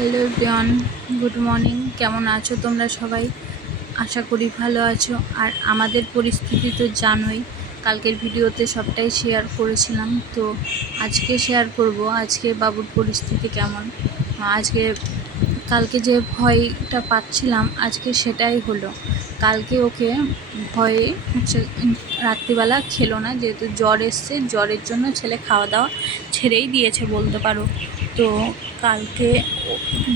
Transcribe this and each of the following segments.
Hello everyone, good morning. কেমন আছো তোমরা সবাই? আশা করি ভালো আছো। আর আমাদের পরিস্থিতি তো জানোই, কালকের ভিডিওতে সবটাই শেয়ার করেছিলাম। তো আজকে শেয়ার করব, আজকে বাবুর পরিস্থিতি কেমন? আজকে কালকে যে ভয়টা পাচ্ছিলাম, আজকে সেটাই হলো। কালকে ওকে ভয়ে হচ্ছে রাত্রিবেলা খেলো না, যেহেতু জ্বর এসছে, জ্বরের জন্য ছেলে খাওয়া দাওয়া ছেড়েই দিয়েছে বলতে পারো। তো কালকে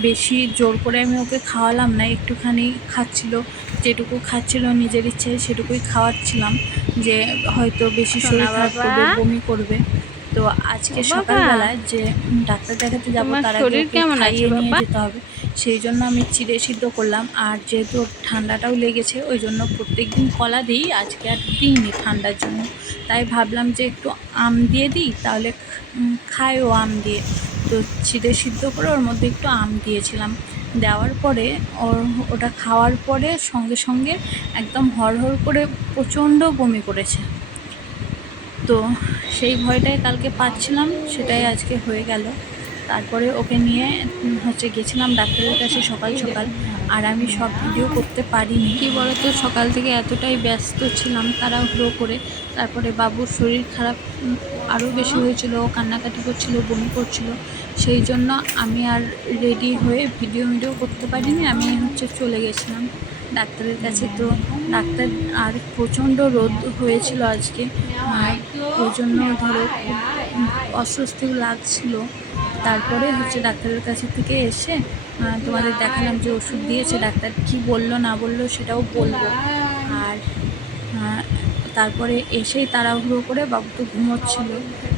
বেশি জোর করে আমি ওকে খাওয়ালাম না একটুখানি খাচ্ছিল যেটুকু খাচ্ছিল নিজের ইচ্ছায় সেটুকুই খাওয়াচ্ছিলাম যে হয়তো বেশি শরীর খারাপ করবে বমি করবে। তো আজকে সকালবেলায় যে ডাক্তার দেখাতে যাব তার আগে কেমন নিয়ে যেতে হবে। সেই জন্য আমি চিড়ে সিদ্ধ করলাম আর যেহেতু ঠান্ডাটাও লেগেছে ওই জন্য প্রত্যেক দিন কলা দিই আজকে আর দিইনি ঠান্ডার জন্য। তাই ভাবলাম যে একটু আম দিয়ে দিই তাহলে খায় ও আম দিয়ে। তো ছিটে সিদ্ধ করে ওর মধ্যে একটু আম দিয়েছিলাম। দেওয়ার পরে ওর, ওটা খাওয়ার পরে সঙ্গে সঙ্গে একদম হড়হড় করে প্রচণ্ড বমি করেছে। তো সেই ভয়টাই কালকে পাচ্ছিলাম, সেটাই আজকে হয়ে গেল। তারপরে ওকে নিয়ে হচ্ছে গেছিলাম ডাক্তারের কাছে সকাল সকাল। আর আমি সব ভিডিও করতে পারিনি। কি বলতো, সকাল থেকে এতটাই ব্যস্ত ছিলাম তারা তাড়াহুড়ো করে। তারপরে বাবুর শরীর খারাপ আরও বেশি হয়েছিল কান্নাকাটি করছিল, বমি করছিল। সেই জন্য আমি আর রেডি হয়ে ভিডিও ভিডিও করতে পারিনি, আমি হচ্ছে চলে গেছিলাম ডাক্তারের কাছে। তো ডাক্তার আর প্রচণ্ড রোদ হয়েছিল আজকে। ওই জন্য ধরো খুব অস্বস্তিও লাগছিল। তারপরে হচ্ছে ডাক্তারের কাছে থেকে এসে তোমাদের দেখালাম যে ওষুধ দিয়েছে, ডাক্তার কি বলল, না বলল সেটাও বলব। আর তারপরে এসেই তাড়াহুড়ো করে বাবু তো ঘুমোচ্ছিল।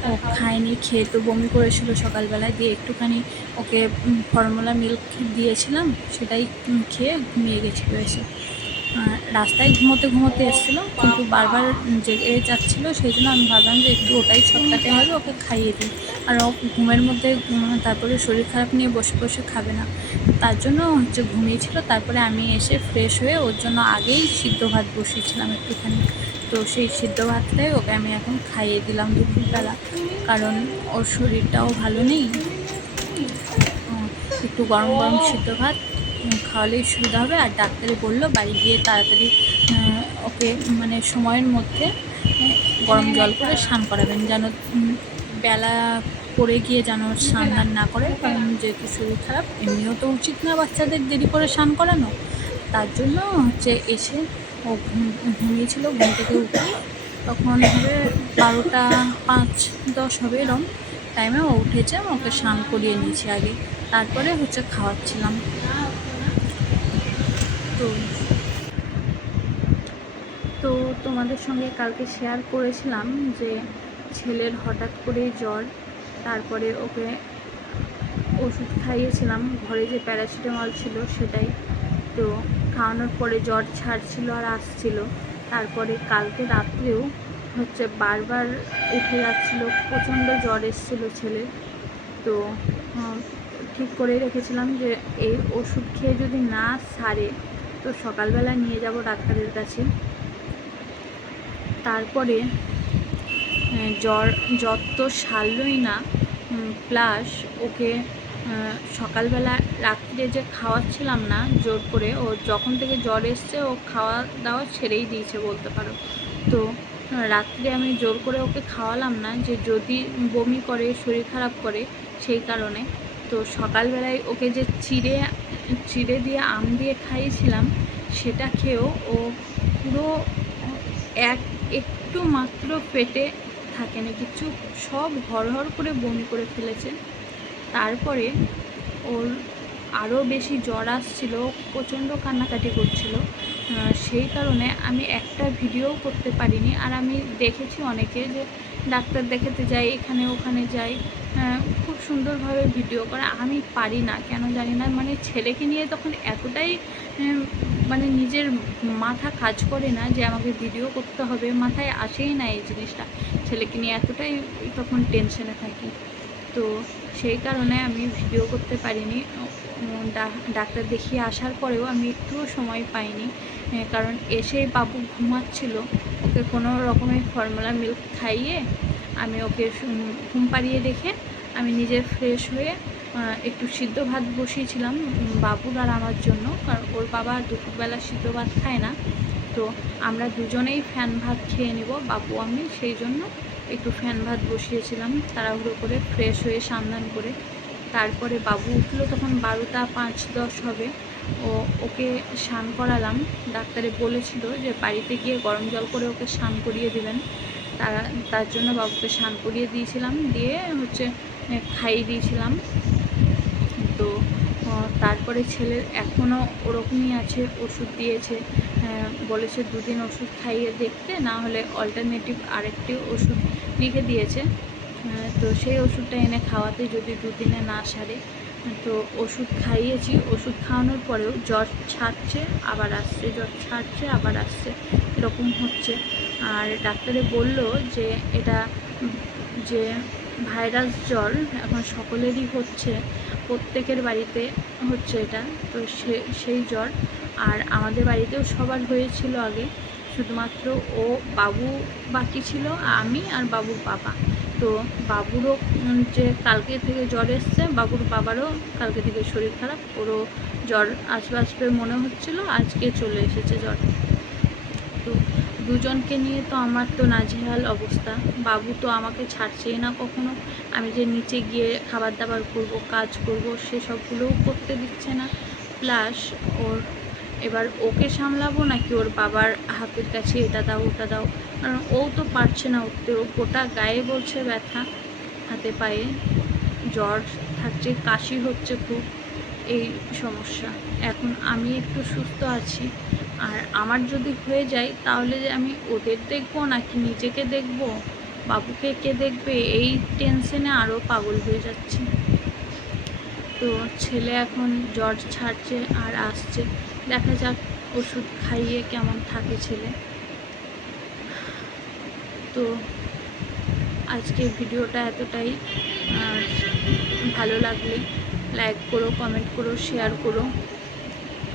ও খায়নি, খেয়ে তো বমি করেছিল সকালবেলায়, দিয়ে একটুখানি ওকে ফর্মুলা মিল্ক দিয়েছিলাম, সেটাই খেয়ে ঘুমিয়ে গেছিল এসে। রাস্তায় ঘুমোতে ঘুমোতে এসেছিল কিন্তু বারবার জেগে যাচ্ছিল, সেই জন্য আমি ভাবলাম যে একটু ওটাই ছটকাতে হবে, ওকে খাইয়ে দিই। আর ও ঘুমের মধ্যে তারপরে শরীর খারাপ নিয়ে বসে বসে খাবে না। তার জন্য হচ্ছে ঘুমিয়েছিল, তারপরে আমি এসে ফ্রেশ হয়ে ওর জন্য আগেই সিদ্ধ ভাত বসিয়েছিলাম একটুখানি। তো সেই সিদ্ধ ভাতটাই ওকে আমি এখন খাইয়ে দিলাম দুপুরবেলা, কারণ ওর শরীরটাও ভালো নেই। একটু গরম গরম সিদ্ধ ভাত খাওয়ালেই সুবিধা হবে। আর ডাক্তারে বলল, বাড়ি গিয়ে তাড়াতাড়ি ওকে মানে সময়ের মধ্যে গরম জল করে স্নান করাবেন যেন বেলা পড়ে গিয়ে যেন স্নান টান না করে। কারণ যেহেতু শরীর খারাপ, এমনিও তো উচিত না বাচ্চাদের দেরি করে স্নান করানো। তার জন্য হচ্ছে এসে ও ঘুম- ঘুমিয়েছিল, ঘুম থেকে উঠে তখন হবে বারোটা পাঁচ, দশ হবে এরম টাইমে ও উঠেছে ওকে স্নান করিয়ে নিয়েছি আগে। তারপরে হচ্ছে খাওয়াচ্ছিলাম। তো তো তোমাদের সঙ্গে কালকে শেয়ার করেছিলাম যে ছেলের হঠাৎ করেই জ্বর, তারপরে ওকে ওষুধ খাইয়েছিলাম, ঘরে যে প্যারাসিটামল ছিল সেটাই। তো খাওয়ানোর পরে জ্বর ছাড়ছিল আর আসছিল। তারপরে কালকে রাত্রেও হচ্ছে বারবার উঠে যাচ্ছিল, প্রচণ্ড জ্বর এসেছিল ছেলে তো ঠিক করে রেখেছিলাম যে এই ওষুধ খেয়ে যদি না সারে তো সকালবেলা নিয়ে যাব ডাক্তারের কাছে। তারপরে জ্বর জ্বর তো সারলই না প্লাস ওকে সকালবেলা রাত্রে যে খাওয়াচ্ছিলাম না, জোর করে, ও যখন থেকে জ্বর এসছে, ও খাওয়া দাওয়া ছেড়েই দিয়েছে বলতে পারো। তো, রাত্রে আমি জোর করে ওকে খাওয়ালাম না, যে যদি বমি করে, শরীর খারাপ করে, সেই কারণে। তো সকালবেলায় ওকে যে চিড়ে চিড়ে দিয়ে আম দিয়ে খাইয়েছিলাম, সেটা খেয়েও ও পুরো এক একটু মাত্র পেটে থাকেনি কিছু সব হড়হড় করে বমি করে ফেলেছে। তারপরে ওর আরও বেশি জ্বর আসছিল প্রচণ্ড কান্নাকাটি করছিল। সেই কারণে আমি একটা ভিডিও করতে পারিনি, আর আমি দেখেছি অনেকে যে ডাক্তার দেখাতে যাই এখানে ওখানে যাই খুব সুন্দরভাবে ভিডিও করে। আমি পারি না, কেন জানি না। মানে ছেলেকে নিয়ে তখন এতটাই মানে নিজের মাথা কাজ করে না যে আমাকে ভিডিও করতে হবে। মাথায় আসেই না এই জিনিসটা। ছেলেকে নিয়ে এতটাই তখন টেনশনে থাকি। তো সেই কারণে আমি ভিডিও করতে পারিনি। ডাক্তার দেখিয়ে আসার পরেও আমি একটুও সময় পাইনি। কারণ এসেই বাবু ঘুমাচ্ছিল। ওকে কোনো রকমের ফর্মুলা মিল্ক খাইয়ে আমি ওকে ঘুম পাড়িয়ে রেখে আমি নিজে ফ্রেশ হয়ে একটু সিদ্ধ ভাত বসিয়েছিলাম বাবুর আর আমার জন্য, কারণ ওর বাবা দুপুরবেলা সিদ্ধ ভাত খায় না। তো আমরা দুজনেই ফ্যান ভাত খেয়ে নেব, বাবু, আমি, সেই জন্য একটু ফ্যান ভাত বসিয়েছিলাম, তাড়াহুড়ো করে ফ্রেশ হয়ে সান্দান করে। তারপরে বাবু উঠল তখন বারোটা পাঁচ দশ হবে। ও, ওকে স্নান করালাম। ডাক্তারে বলেছিল যে বাড়িতে গিয়ে গরম জল করে ওকে স্নান করিয়ে দিবেন। তারা, তার জন্য বাবুকে স্নান করিয়ে দিয়েছিলাম। দিয়ে হচ্ছে খাইয়ে দিয়েছিলাম। তো তারপরে ছেলের এখনও ওরকমই আছে ওষুধ দিয়েছে। আহ, বলেছে দুদিন ওষুধ খাইয়ে দেখতে না হলে অল্টারনেটিভ আরেকটি ওষুধ লিখে দিয়েছে। তো সেই ওষুধটা এনে খাওয়াতে যদি দুদিনে না সারে তো ওষুধ খাইয়েছি। ওষুধ খাওয়ানোর পরেও জ্বর ছাড়ছে আবার আসছে জ্বর ছাড়ছে আবার আসছে এরকম হচ্ছে। আর ডাক্তারে বলল যে এটা যে ভাইরাস জ্বর এখন সকলেরই হচ্ছে, প্রত্যেকের বাড়িতে হচ্ছে এটা। তো সে, সেই জ্বর। আর আমাদের বাড়িতেও সবার হয়েছিল আগে, শুধুমাত্র ও বাবু বাকি ছিল, আমি আর বাবুর বাবা। তো বাবুরও যে কালকে থেকে জ্বর এসছে, বাবুর বাবারও কালকে থেকে শরীর খারাপ, ওরও জ্বর আসবে আসবে মনে হচ্ছিল, আজকে চলে এসেছে জ্বর। দুজনকে নিয়ে তো আমার তো নাজেহাল অবস্থা। বাবু তো আমাকে ছাড়ছেই না কখনো। আমি যে নিচে গিয়ে খাবার দাবার করব, কাজ করব, সেসবগুলোও করতে দিচ্ছে না। প্লাস ওর এবার ওকে সামলাবো নাকি ওর বাবার হাতের কাছে এটা দাও, ওটা দাও? কারণ ও তো পারছে না উঠতে। ও গোটা গায়ে বলছে ব্যথা, হাতে পায়ে জ্বর থাকছে, কাশি হচ্ছে খুব। এই সমস্যা। এখন আমি একটু সুস্থ আছি। আর আমার যদি হয়ে যায়, তাহলে যে আমি ওদের দেখব নাকি নিজেকে দেখব? বাবুকে কে দেখবে? এই টেনশনে আরও পাগল হয়ে যাচ্ছি। তো ছেলে এখন জ্বর ছাড়ছে আর আসছে। দেখা যাক ওষুধ খাইয়ে কেমন থাকে ছেলে। তো আজকে ভিডিওটা এতটাই। ভালো লাগলে লাইক করো কমেন্ট করো শেয়ার করো।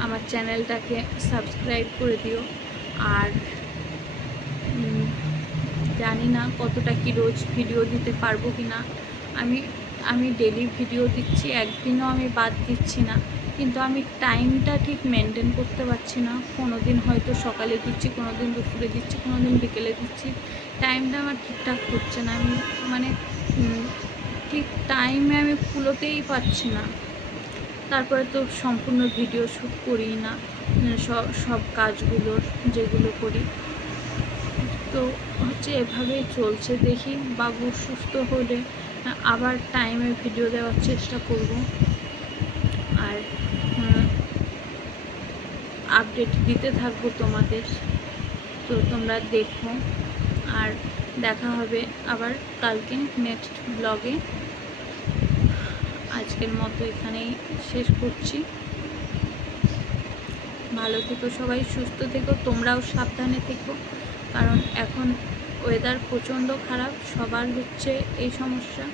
আমার চ্যানেলটাকে সাবস্ক্রাইব করে দিও। আর জানি না কতটা কি রোজ ভিডিও দিতে পারব কি না আমি আমি ডেলি ভিডিও দিচ্ছি, একদিনও আমি বাদ দিচ্ছি না। কিন্তু আমি টাইমটা ঠিক মেনটেন করতে পারছি না। কোনো দিন হয়তো সকালে দিচ্ছি কোনো দিন দুপুরে দিচ্ছি কোনো দিন বিকেলে দিচ্ছি। টাইমটা আমার ঠিকঠাক হচ্ছে না। আমি মানে ঠিক টাইমে আমি কুলোতেই পারছি না। তারপরে তো সম্পূর্ণ ভিডিও শ্যুট করি না। সব সব কাজগুলোর যেগুলো করি। তো হচ্ছে এভাবেই চলছে। দেখি বাবু সুস্থ হলে আবার টাইমে ভিডিও দেওয়ার চেষ্টা করব। আর আপডেট দিতে থাকব তোমাদের। তো তোমরা দেখো। আর দেখা হবে আবার কালকে নেক্সট ব্লগে আজকের মতো এখানেই শেষ করছি। ভালো থেকো সবাই, সুস্থ থেকো, তোমরাও সাবধানে থেকো, কারণ এখন ওয়েদার প্রচণ্ড খারাপ, সবার হচ্ছে এই সমস্যা,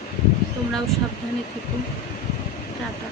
তোমরাও সাবধানে থেকো। টাটা।